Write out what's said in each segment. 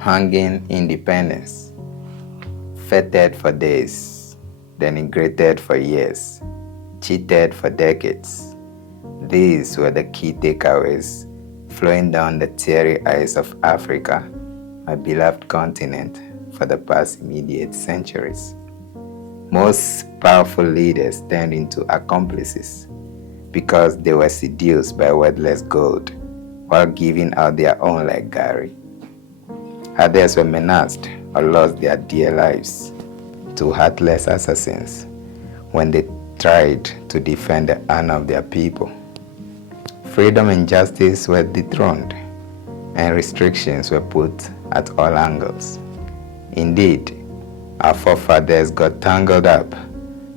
hanging independence, feted for days, denigrated for years, cheated for decades. These were the key takeaways flowing down the teary eyes of Africa, my beloved continent, for the past immediate centuries. Most powerful leaders turned into accomplices because they were seduced by worthless gold while giving out their own like Gary. Others were menaced or lost their dear lives to heartless assassins when they tried to defend the honor of their people. Freedom and justice were dethroned, and restrictions were put at all angles. Indeed, our forefathers got tangled up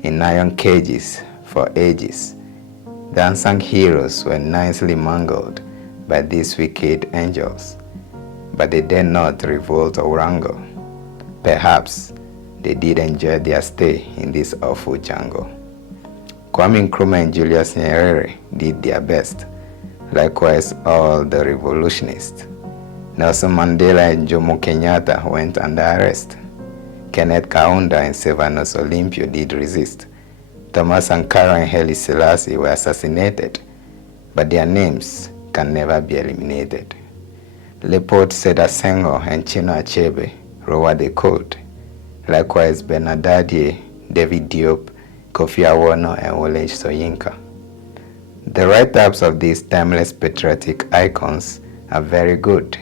in iron cages for ages. The unsung heroes were nicely mangled by these wicked angels, but they dared not revolt or wrangle. Perhaps they did enjoy their stay in this awful jungle. Kwame Nkrumah and Julius Nyerere did their best, likewise all the revolutionists. Nelson Mandela and Jomo Kenyatta went under arrest. Kenneth Kaunda and Sylvanus Olympio did resist. Thomas Sankara and Haile Selassie were assassinated, but their names can never be eliminated. Leopold Sedar Senghor and Chinua Achebe lowered the code. Likewise, Bernard Dadier, David Diop, Kofi Awono, and Wole Soyinka. The write-ups of these timeless patriotic icons are very good,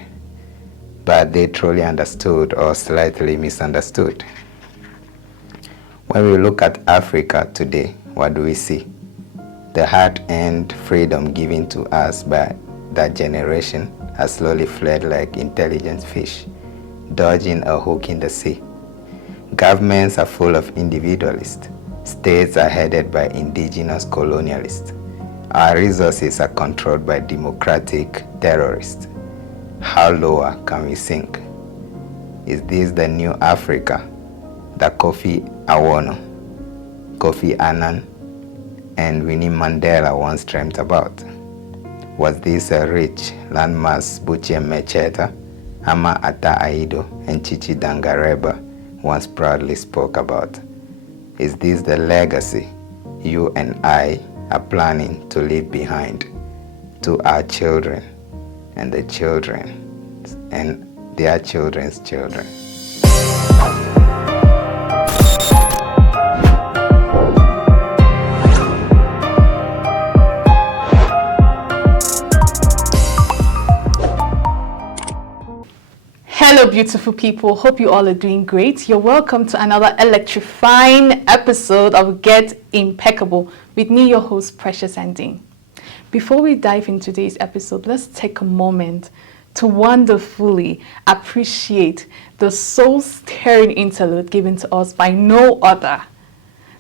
but they truly understood or slightly misunderstood. When we look at Africa today, what do we see? The hard-earned freedom given to us by that generation has slowly fled like intelligent fish, dodging a hook in the sea. Governments are full of individualists. States are headed by indigenous colonialists. Our resources are controlled by democratic terrorists. How lower can we sink? Is this the new Africa that Kofi Awono, Kofi Annan, and Winnie Mandela once dreamt about? Was this a rich landmass Buchi Mecheta, Ama Ata Aido, and Chichi Dangareba once proudly spoke about? Is this the legacy you and I are planning to leave behind to our children and the children and their children's children? Hello beautiful people, hope you all are doing great. You're welcome to another electrifying episode of Get Impeccable with me, your host Precious Andine. Before we dive into today's episode, let's take a moment to wonderfully appreciate the soul-stirring interlude given to us by no other,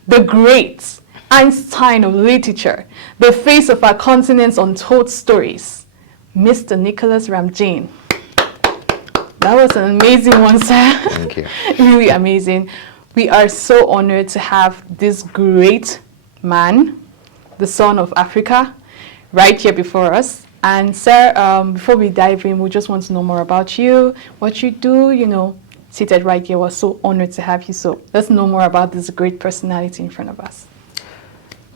the great Einstein of literature, the face of our continent's untold stories, Mr. Nicholas Ramjane. That was an amazing one, sir. Thank you. Really amazing. We are so honored to have this great man, the son of Africa, right here before us. And sir, before we dive in, we just want to know more about you, what you do, seated right here. We're so honored to have you. So let's know more about this great personality in front of us.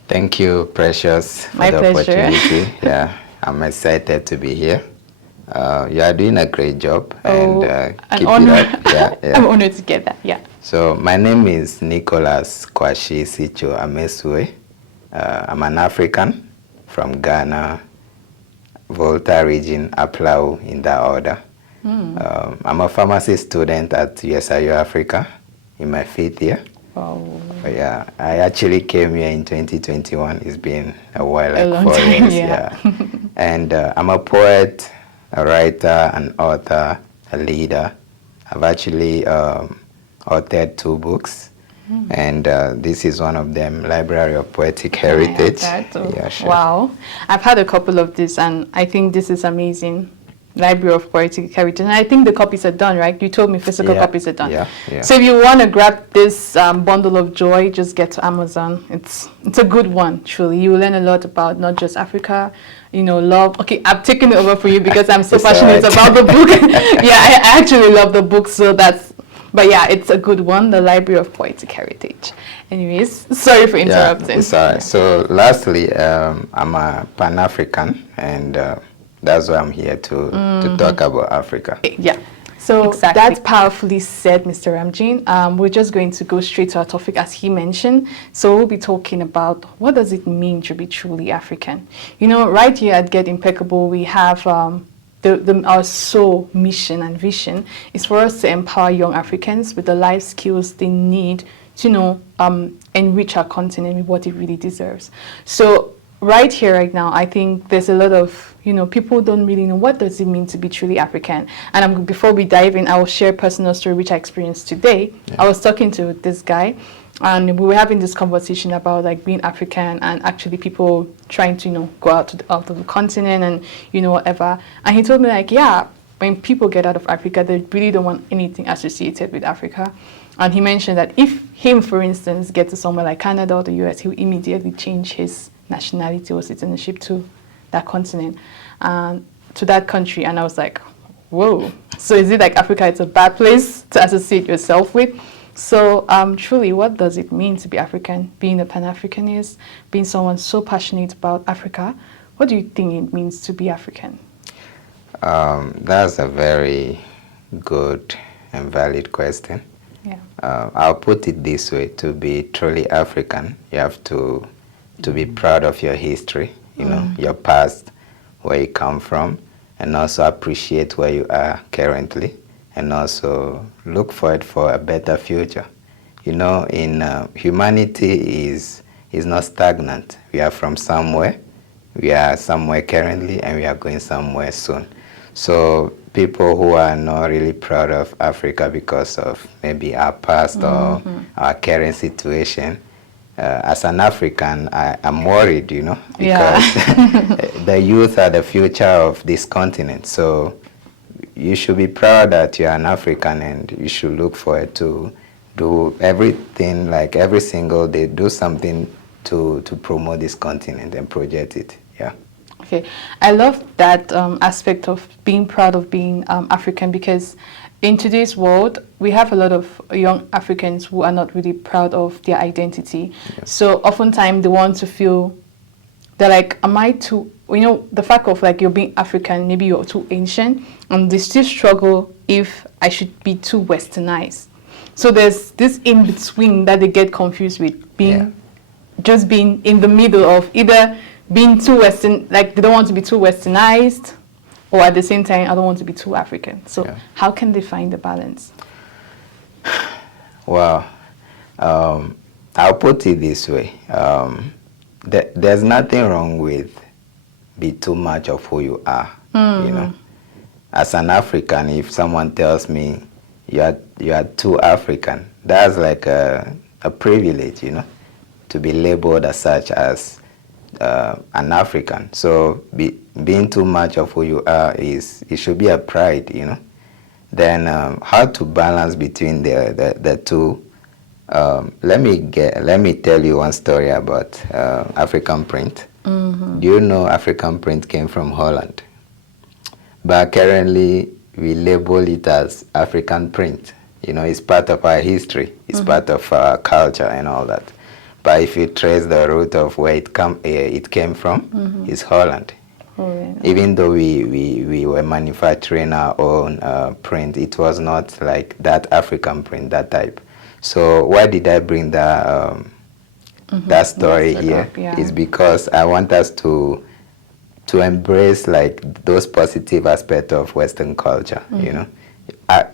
Thank you, Precious, for My the pleasure. opportunity. Yeah, I'm excited to be here. You are doing a great job, and keep honor. it up. Yeah. I'm honored to get that. Yeah. So my name is Nicholas Kwashi Sicho Amesue. I'm an African from Ghana, Volta region, Aplau in that order. I'm a pharmacy student at USIU Africa in my 5th year. Oh. But yeah, I actually came here in 2021. It's been a while, like A long 4 time, years. yeah. And I'm a poet, a writer, an author, a leader. I've actually authored 2 books, and this is one of them, Library of Poetic Heritage. Yeah, Yeah, sure. Wow. I've had a couple of this, and I think this is amazing. Library of Poetic Heritage. And I think the copies are done, right? You told me physical Yeah, copies are done. yeah. So if you want to grab this bundle of joy, just get to Amazon. It's a good one, truly. You will learn a lot about not just Africa, love. Okay, I'm taking it over for you because I'm so passionate about the book. Yeah, I actually love the book, but yeah, it's a good one, the Library of Poetic Heritage. Anyways, sorry for interrupting. Yeah, it's all right. So lastly, I'm a Pan-African, and that's why I'm here to talk about Africa. Yeah. So that's powerfully said, Mr. Ramjeen. We're just going to go straight to our topic, as he mentioned. So we'll be talking about what does it mean to be truly African. Right here at Get Impeccable, we have our sole mission and vision is for us to empower young Africans with the life skills they need to enrich our continent with what it really deserves. So right here, right now, I think there's a lot of, people don't really know what does it mean to be truly African. And before we dive in, I will share a personal story which I experienced today. Yeah. I was talking to this guy, and we were having this conversation about like being African and actually people trying to, go out of the continent and, whatever. And he told me like, yeah, when people get out of Africa, they really don't want anything associated with Africa. And he mentioned that if him, for instance, gets to somewhere like Canada or the US, he will immediately change his nationality or citizenship to that continent, to that country. And I was like, whoa. So is it like Africa is a bad place to associate yourself with? So truly, what does it mean to be African? Being a Pan-Africanist, being someone so passionate about Africa, what do you think it means to be African? That's a very good and valid question. Yeah. I'll put it this way: to be truly African, you have to be proud of your history, your past, where you come from, and also appreciate where you are currently, and also look forward for a better future. Humanity is not stagnant. We are from somewhere. We are somewhere currently, and we are going somewhere soon. So people who are not really proud of Africa because of maybe our past or our current situation, as an African, I'm worried, because the youth are the future of this continent. So you should be proud that you're an African, and you should look forward to do everything, like every single day, do something to promote this continent and project it. Yeah. Okay, I love that aspect of being proud of being African, because in today's world, we have a lot of young Africans who are not really proud of their identity. Yeah. So oftentimes they want to feel, they're like, am I too, the fact of like you're being African, maybe you're too ancient, and they still struggle if I should be too westernized. So there's this in-between that they get confused with, just being in the middle of either being too Western, like they don't want to be too westernized, or at the same time, I don't want to be too African. So how can they find the balance? Well, I'll put it this way. There's nothing wrong with be too much of who you are, As an African, if someone tells me you are too African, that's like a privilege, to be labeled as such as an African. So being too much of who you are it should be a pride, Then how to balance between the two? Let me tell you one story about African print. Do you know African print came from Holland? But currently we label it as African print. It's part of our history. It's part of our culture and all that. But if you trace the root of where it came from, it's Holland. Even though we were manufacturing our own print, it was not like that African print, that type. So why did I bring that story here? Is because I want us to embrace like those positive aspects of Western culture.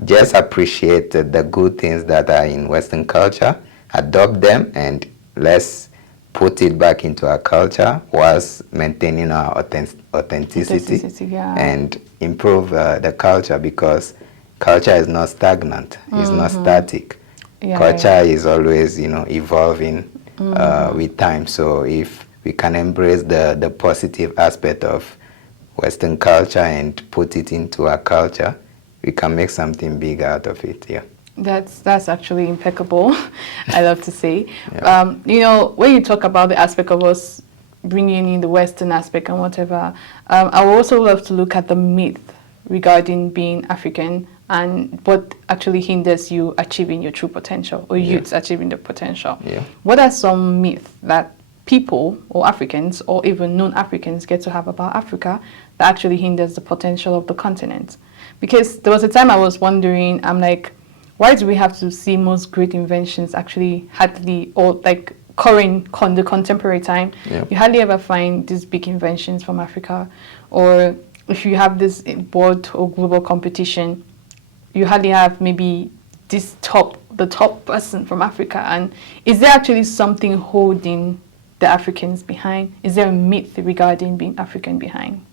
Just appreciate the good things that are in Western culture, adopt them, and let's put it back into our culture whilst maintaining our authenticity and improve the culture, because culture is not stagnant, it's not static. Culture is always, evolving with time. So if we can embrace the positive aspect of Western culture and put it into our culture, we can make something big out of it. Yeah. That's actually impeccable. I love to say. Yeah. You know, when you talk about the aspect of us bringing in the Western aspect and whatever, I would also love to look at the myth regarding being African and what actually hinders you achieving your true potential or youths achieving their potential. Yeah. What are some myths that people or Africans or even non-Africans get to have about Africa that actually hinders the potential of the continent? Because there was a time I was wondering, I'm like, why do we have to see most great inventions actually hardly, or like the contemporary time, Yep. you hardly ever find these big inventions from Africa? Or if you have this world or global competition, you hardly have maybe the top person from Africa. And is there actually something holding the Africans behind? Is there a myth regarding being African behind?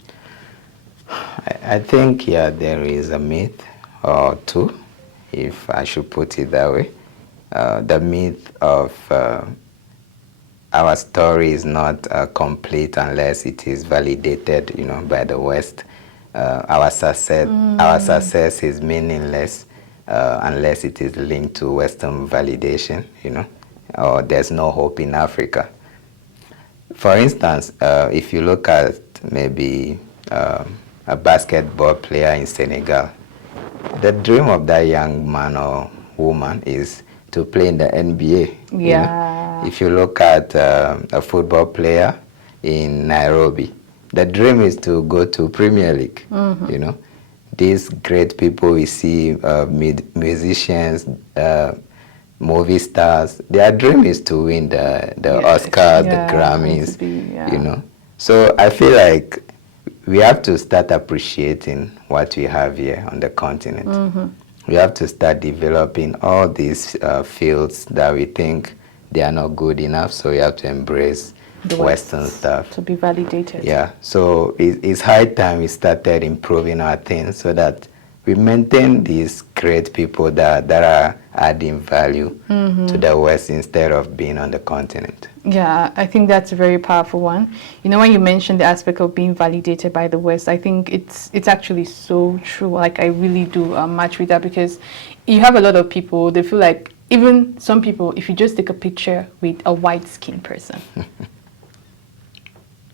I think, yeah, there is a myth or two, if I should put it that way. The myth of our story is not complete unless it is validated, by the West. Our success is meaningless unless it is linked to Western validation, or there's no hope in Africa. For instance, if you look at maybe a basketball player in Senegal, the dream of that young man or woman is to play in the NBA. Yeah. If you look at a football player in Nairobi, the dream is to go to Premier League. These great people we see, musicians, movie stars, their dream is to win the Oscars, the Grammys, So I feel like we have to start appreciating what we have here on the continent. We have to start developing all these fields that we think they are not good enough, so we have to embrace the Western stuff. To be validated. Yeah, so it's high time we started improving our things so that we maintain these great people that are adding value to the West instead of being on the continent. Yeah, I think that's a very powerful one. When you mentioned the aspect of being validated by the West, I think it's actually so true. Like, I really do match with that, because you have a lot of people, they feel like, even some people, if you just take a picture with a white-skinned person,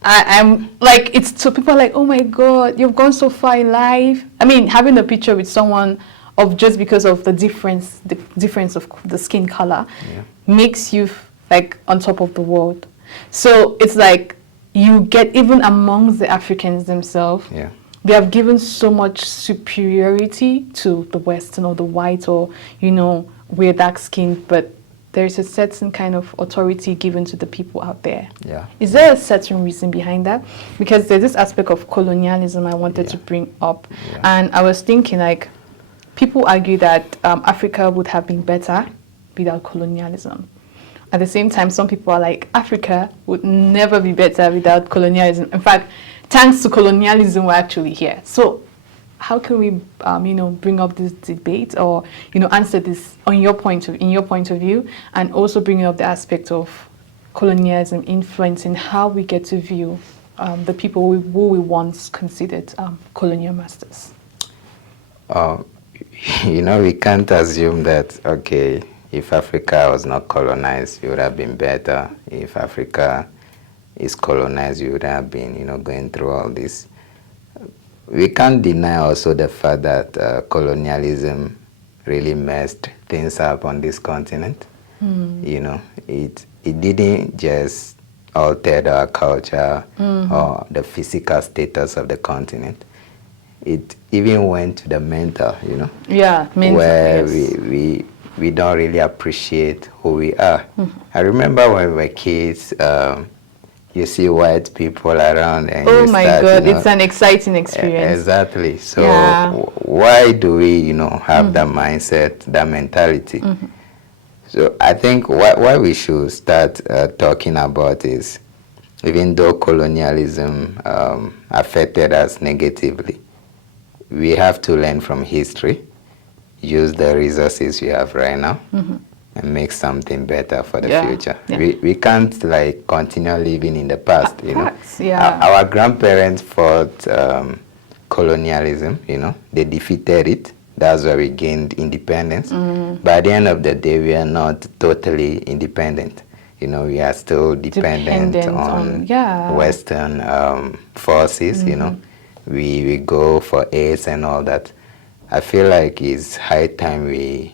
I'm like, so people are like, oh my God, you've gone so far in life. I mean, having a picture with someone of just because of the difference of the skin color makes you like on top of the world. So it's like you get, even amongst the Africans themselves, they have given so much superiority to the Western or the white, or, we're dark skinned, but there's a certain kind of authority given to the people out there. Yeah. Is there a certain reason behind that? Because there's this aspect of colonialism I wanted to bring up. And I was thinking, like, people argue that Africa would have been better without colonialism. At the same time, some people are like, Africa would never be better without colonialism. In fact, thanks to colonialism, we're actually here. So how can we, bring up this debate, or, answer this in your point of view, and also bringing up the aspect of colonialism influencing how we get to view the people who we once considered colonial masters? We can't assume that, okay, if Africa was not colonized, it would have been better. If Africa is colonized, you would have been, going through all this. We can't deny also the fact that colonialism really messed things up on this continent. It didn't just alter our culture or the physical status of the continent. It even went to the mental, Yeah, mental, where yes. we don't really appreciate who we are. I remember when we were kids, you see white people around, and oh my God, it's an exciting experience. Exactly. So why do we, have that mindset, that mentality? So I think what we should start talking about is, even though colonialism affected us negatively, we have to learn from history, use the resources we have right now, and make something better for the Yeah, future. yeah. We can't like continue living in the past, you know. Facts, yeah. Our grandparents fought colonialism, you know. They defeated it. That's where we gained independence. But at the end of the day, we are not totally independent. You know, we are still dependent on Western forces, you know. We go for aids and all that. I feel like it's high time we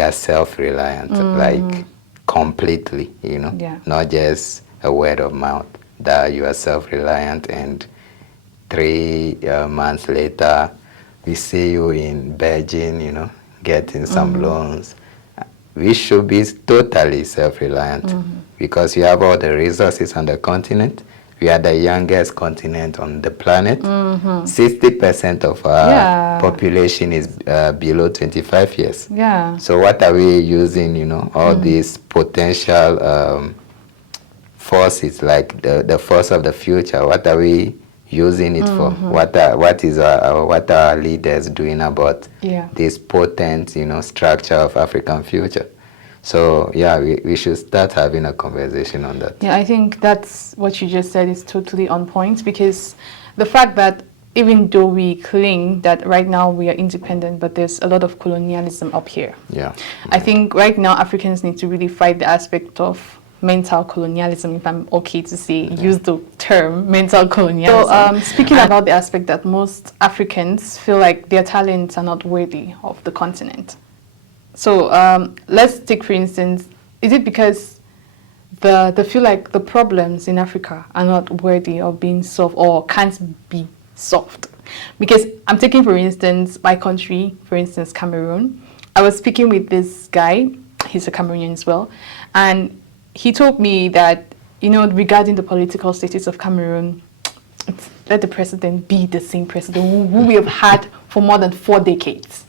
are self-reliant, like completely, you know, not just a word of mouth that you are self-reliant and 3 months later we see you in Beijing, you know, getting some loans. We should be totally self-reliant because we have all the resources on the continent. We are the youngest continent on the planet. 60% of our population is below 25 years. Yeah. So what are we using, you know, all these potential forces, like the force of the future, what are we using it for? What are our leaders doing about this potent, you know, structure of African future? So yeah, we should start having a conversation on that. Yeah, I think that's what you just said is totally on point, because the fact that even though we claim that right now we are independent, but there's a lot of colonialism up here. Yeah. I think right now Africans need to really fight the aspect of mental colonialism, if I'm okay to say, use the term mental colonialism. So speaking about the aspect that most Africans feel like their talents are not worthy of the continent. So let's take, for instance, is it because they feel like the problems in Africa are not worthy of being solved or can't be solved? Because I'm taking, for instance, my country, for instance, Cameroon. I was speaking with this guy, he's a Cameroonian as well, and he told me that, you know, regarding the political status of Cameroon, let the president be the same president who we have had for more than 4 decades.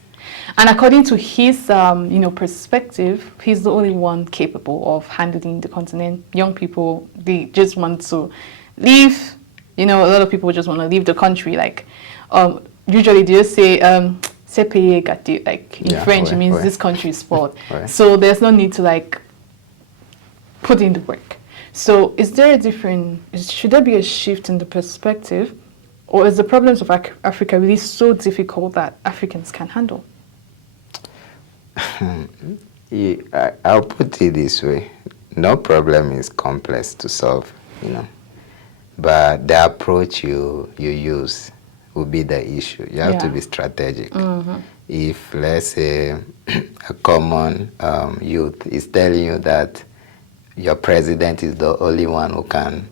And according to his, you know, perspective, he's the only one capable of handling the continent. Young people, they just want to leave. You know, a lot of people just want to leave the country. Like, usually they just say, "C'est payé gâté." Like in French, it means this country is spoiled. So there's no need to like put in the work. So is there a should there be a shift in the perspective, or is the problems of Africa really so difficult that Africans can handle? I'll put it this way. No problem is complex to solve, you know. But the approach you use will be the issue. You have to be strategic. If, let's say, a common youth is telling you that your president is the only one who can,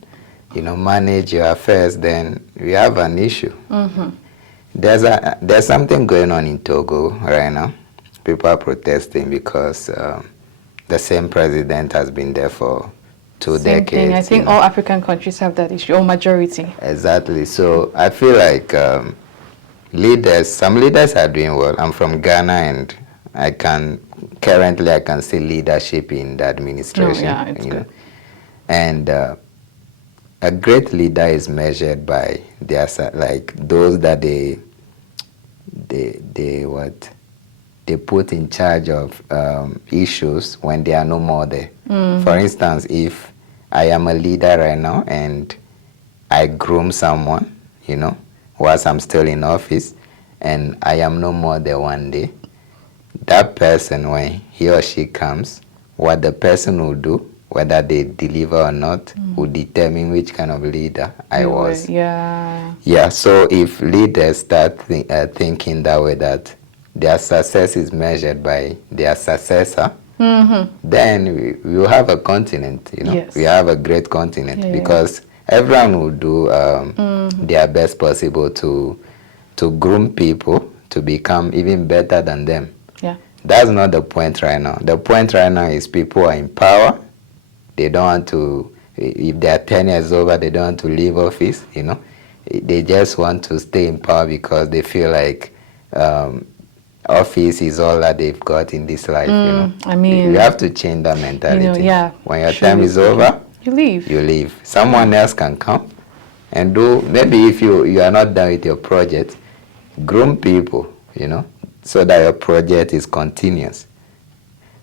you know, manage your affairs, then we have an issue. There's something going on in Togo right now. People are protesting because the same president has been there for 2 decades. I think all African countries have that issue, or majority. Exactly. So I feel like some leaders are doing well. I'm from Ghana, and I can see leadership in the administration. It's you know? good. And a great leader is measured by their, like, those that they put in charge of issues when they are no more there. For instance, if I am a leader right now and I groom someone, you know, whilst I'm still in office, and I am no more there one day, that person, when he or she comes, what the person will do, whether they deliver or not, will determine which kind of leader I was. Yeah, so if leaders start thinking that way, that their success is measured by their successor, then we will have a continent, you know. We have a great continent because everyone will do their best possible to groom people to become even better than them. That's not the point right now. The point right now is people are in power. They don't want to, if their tenure is over, they don't want to leave office, you know. They just want to stay in power because they feel like office is all that they've got in this life, you know. I mean, you have to change that mentality. You know, when your time is over, you leave. You leave. Someone else can come and do, maybe if you are not done with your project, groom people, you know, so that your project is continuous.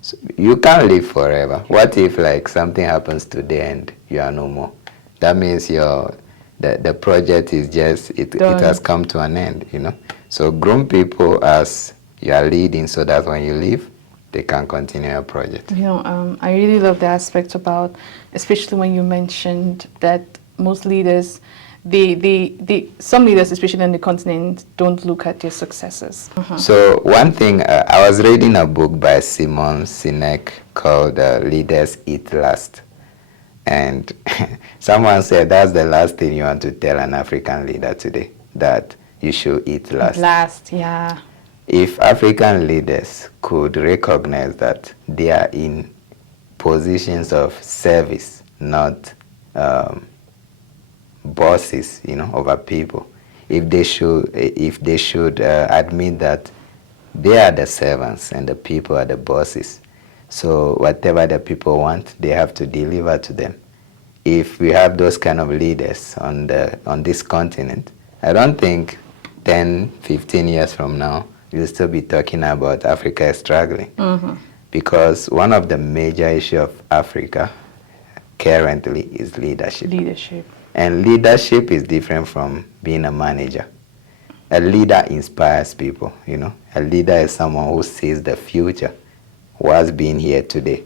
So you can't live forever. What if like something happens today and you are no more? That means the project is just it has come to an end, you know. So groom people as you are leading, so that when you leave, they can continue your project. You know, I really love the aspect about, especially when you mentioned that most leaders, some leaders, especially on the continent, don't look at their successes. So one thing, I was reading a book by Simon Sinek called Leaders Eat Last. And someone said that's the last thing you want to tell an African leader today, that you should eat last. Last, yeah. If African leaders could recognize that they are in positions of service, not bosses, you know, over people, if they should admit that they are the servants and the people are the bosses, so whatever the people want, they have to deliver to them. If we have those kind of leaders on this continent, I don't think 10, 15 years from now, we'll still be talking about Africa struggling. Because one of the major issues of Africa currently is leadership. And leadership is different from being a manager. A leader inspires people, you know. A leader is someone who sees the future, what's being here today.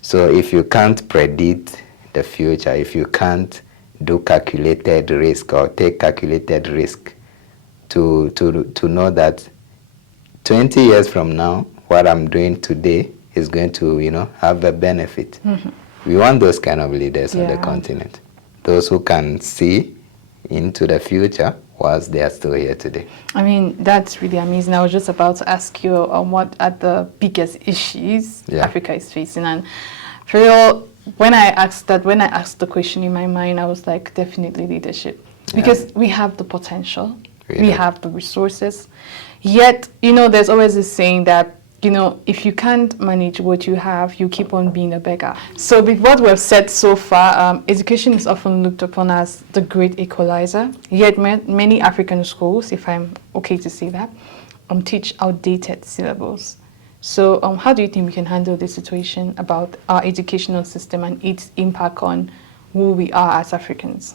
So if you can't predict the future, if you can't do calculated risk or take calculated risk to know that 20 years from now, what I'm doing today is going to, you know, have a benefit. We want those kind of leaders on the continent. Those who can see into the future whilst they are still here today. I mean, that's really amazing. I was just about to ask you what are the biggest issues Africa is facing. And for real, when I asked the question in my mind, I was like, definitely leadership. Because we have the potential, we have the resources. Yet, you know, there's always this saying that, you know, if you can't manage what you have, you keep on being a beggar. So with what we've said so far, education is often looked upon as the great equalizer. Yet many African schools, if I'm okay to say that, teach outdated syllables. So how do you think we can handle this situation about our educational system and its impact on who we are as Africans?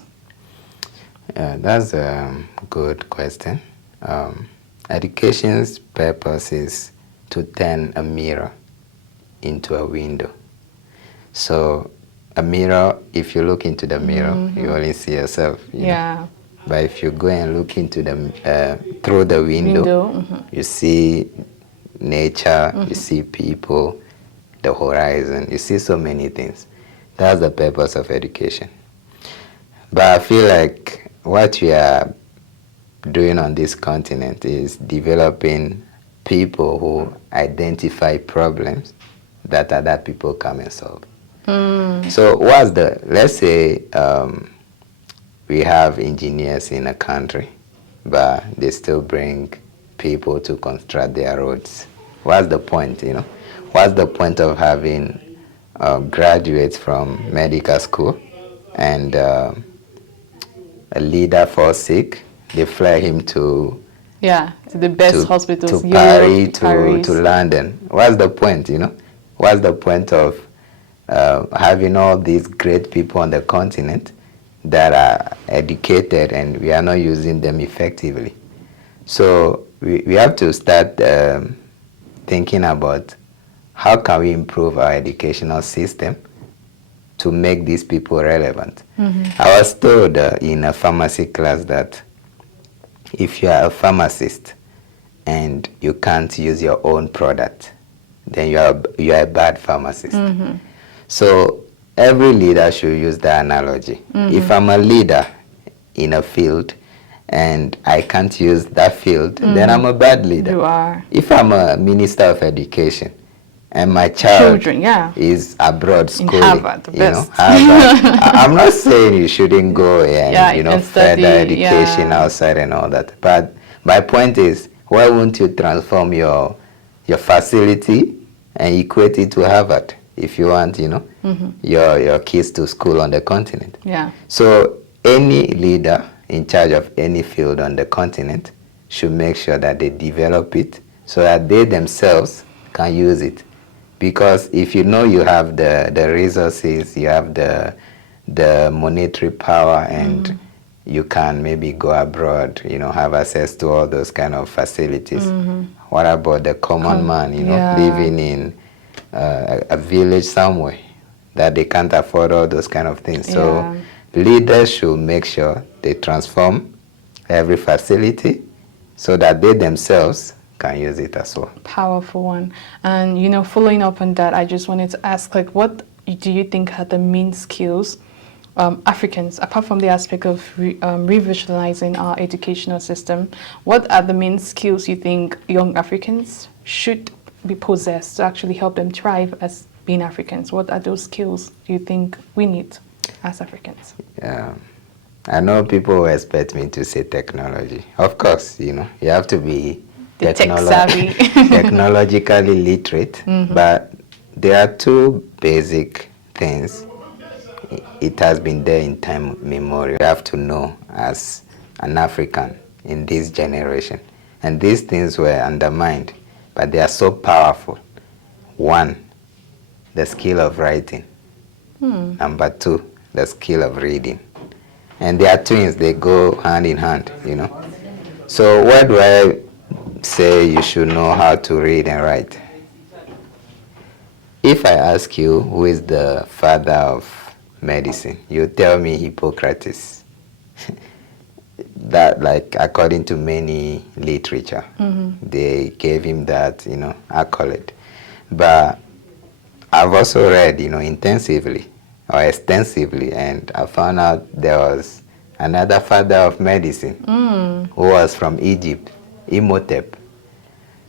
That's a good question. Education's purpose is to turn a mirror into a window. So a mirror, if you look into the mirror, you only see yourself. You know? But if you go and look into through the window, you see nature, you see people, the horizon, you see so many things. That's the purpose of education. But I feel like what we are doing on this continent is developing people who identify problems that other people come and solve. So let's say we have engineers in a country, but they still bring people to construct their roads. What's the point, you know? What's the point of having graduates from medical school and a leader falls sick, they fly him to the best hospitals, to Paris, to London. What's the point, you know? What's the point of having all these great people on the continent that are educated and we are not using them effectively? So we have to start thinking about how can we improve our educational system to make these people relevant. I was told in a pharmacy class that if you are a pharmacist and you can't use your own product, then you are a bad pharmacist. So every leader should use that analogy. If I'm a leader in a field and I can't use that field, then I'm a bad leader. You are. If I'm a minister of education and my child is abroad schooling, in Harvard, the best. Harvard, I'm not saying you shouldn't go and you know, study, further education outside and all that. But my point is, why won't you transform your facility and equate it to Harvard if you want, you know, your kids to school on the continent? So any leader in charge of any field on the continent should make sure that they develop it so that they themselves can use it. Because if you know you have the resources, you have the monetary power, and you can maybe go abroad, have access to all those kind of facilities. What about the common man, living in a village somewhere that they can't afford all those kind of things? So leaders should make sure they transform every facility so that they themselves can use it as well. Powerful one. And following up on that, I just wanted to ask, like, what do you think are the main skills Africans, apart from the aspect of revitalizing our educational system, what are the main skills you think young Africans should be possessed to actually help them thrive as being Africans? What are those skills do you think we need as Africans? Yeah. I know people will expect me to say technology. Of course, you have to be tech savvy. technologically literate, but there are two basic things. It has been there in time memorial. You have to know as an African in this generation. And these things were undermined, but they are so powerful. One, the skill of writing. Number two, the skill of reading. And they are twins, they go hand in hand, So why do I say you should know how to read and write? If I ask you who is the father of medicine, you tell me Hippocrates. That, like, according to many literature, they gave him that, accolade. But I've also read, intensively or extensively, and I found out there was another father of medicine who was from Egypt, Imhotep.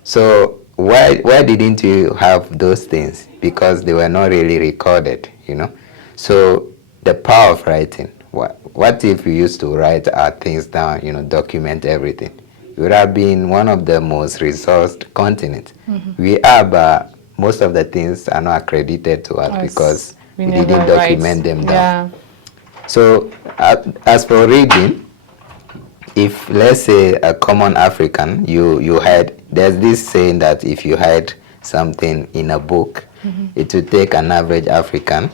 So why didn't you have those things? Because they were not really recorded, So the power of writing. What if we used to write our things down, document everything? We would have been one of the most resourced continents. We are, but most of the things are not accredited to us because we didn't document them down. Yeah. So as for reading, if, let's say, a common African, you had, there's this saying that if you had something in a book, it would take an average African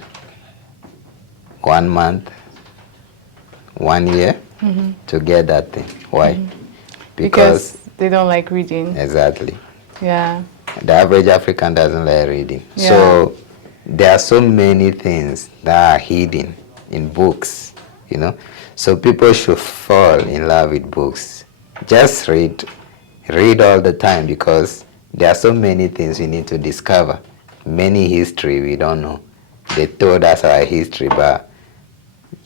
1 month, 1 year to get that thing. Why? Because they don't like reading. Exactly. Yeah. The average African doesn't like reading. Yeah. So there are so many things that are hidden in books, So people should fall in love with books. Just read all the time, because there are so many things we need to discover. Many history we don't know. They told us our history, but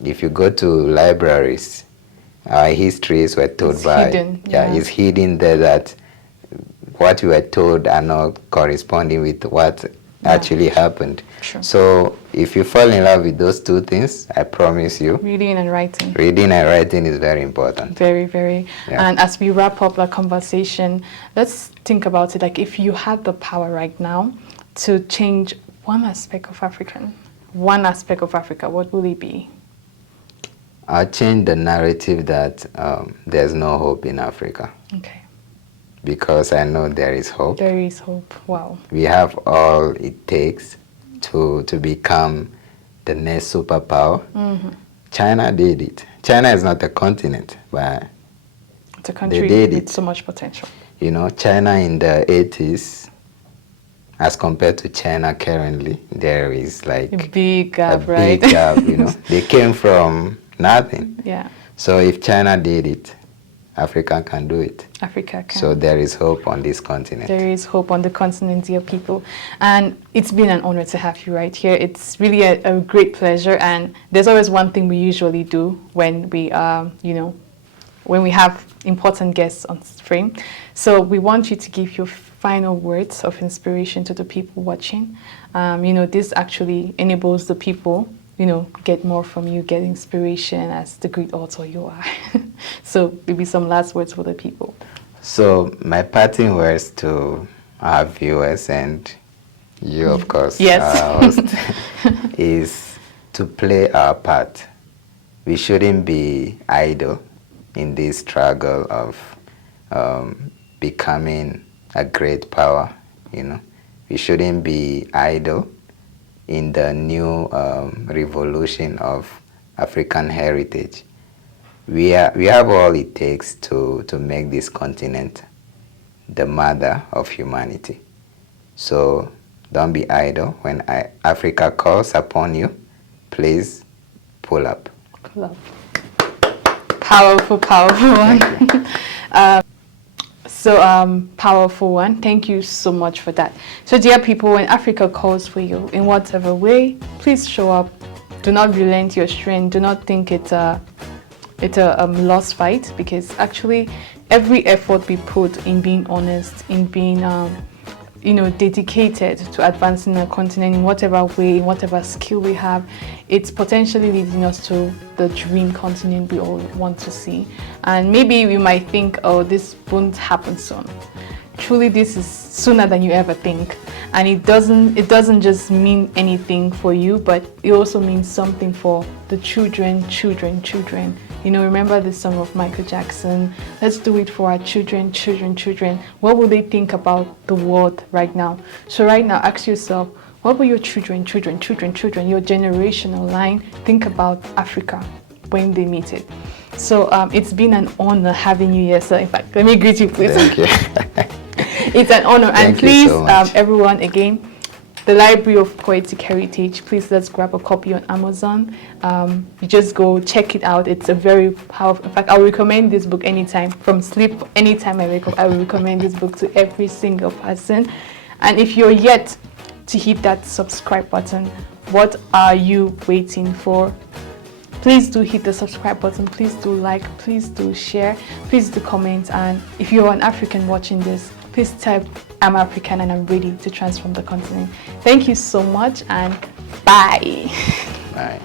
if you go to libraries, our histories were told It's by hidden, it's hidden there, that what we were told are not corresponding with what actually happened. Sure. So if you fall in love with those two things, I promise you, Reading and writing. Reading and writing is very important. Very, very. Yeah. And as we wrap up the conversation, let's think about it. Like, if you had the power right now to change one aspect of Africa, what would it be? I'll change the narrative that there's no hope in Africa. Okay. Because I know there is hope. There is hope. Wow. We have all it takes to become the next superpower. China did it. China is not a continent, but it's a country they did with it. so much potential. China in the 80s, as compared to China currently, there is like A big gap, a right? big gap, They came from nothing. Yeah. So if China did it, Africa can do it. Africa can. So there is hope on this continent. There is hope on the continent, dear people. And it's been an honor to have you right here. It's really a great pleasure. And there's always one thing we usually do when we when we have important guests on frame. So we want you to give your final words of inspiration to the people watching. This actually enables the people, get more from you, get inspiration as the great author you are. So maybe some last words for the people. So my parting words to our viewers and you, of course, yes, our host, is to play our part. We shouldn't be idle in this struggle of becoming a great power, We shouldn't be idle in the new revolution of African heritage. We have all it takes to make this continent the mother of humanity. So don't be idle. When Africa calls upon you, please pull up. Pull up. Powerful, powerful one. Powerful one. Thank you so much for that. So, dear people, when Africa calls for you in whatever way, please show up. Do not relent your strength. Do not think it's a lost fight, because actually every effort we put in being honest, in being dedicated to advancing our continent in whatever way, in whatever skill we have, it's potentially leading us to the dream continent we all want to see. And maybe we might think, oh, this won't happen soon. Truly, this is sooner than you ever think. And it doesn't just mean anything for you, but it also means something for the children. Remember the song of Michael Jackson, let's do it for our children. What will they think about the world right now? So right now, ask yourself, what will your children, your generational line think about Africa when they meet it? So it's been an honor having you here, sir. In fact, let me greet you, please. Thank you. It's an honor. And please, so everyone, again, the Library of Poetic Heritage, please let's grab a copy on Amazon. You just go check it out. It's a very powerful, in fact, I would recommend this book anytime. From sleep, anytime I wake up, I will recommend this book to every single person. And if you're yet to hit that subscribe button, what are you waiting for? Please do hit the subscribe button, please do like, please do share, please do comment. And if you're an African watching this, please type, I'm African and I'm ready to transform the continent. Thank you so much, and bye. Bye.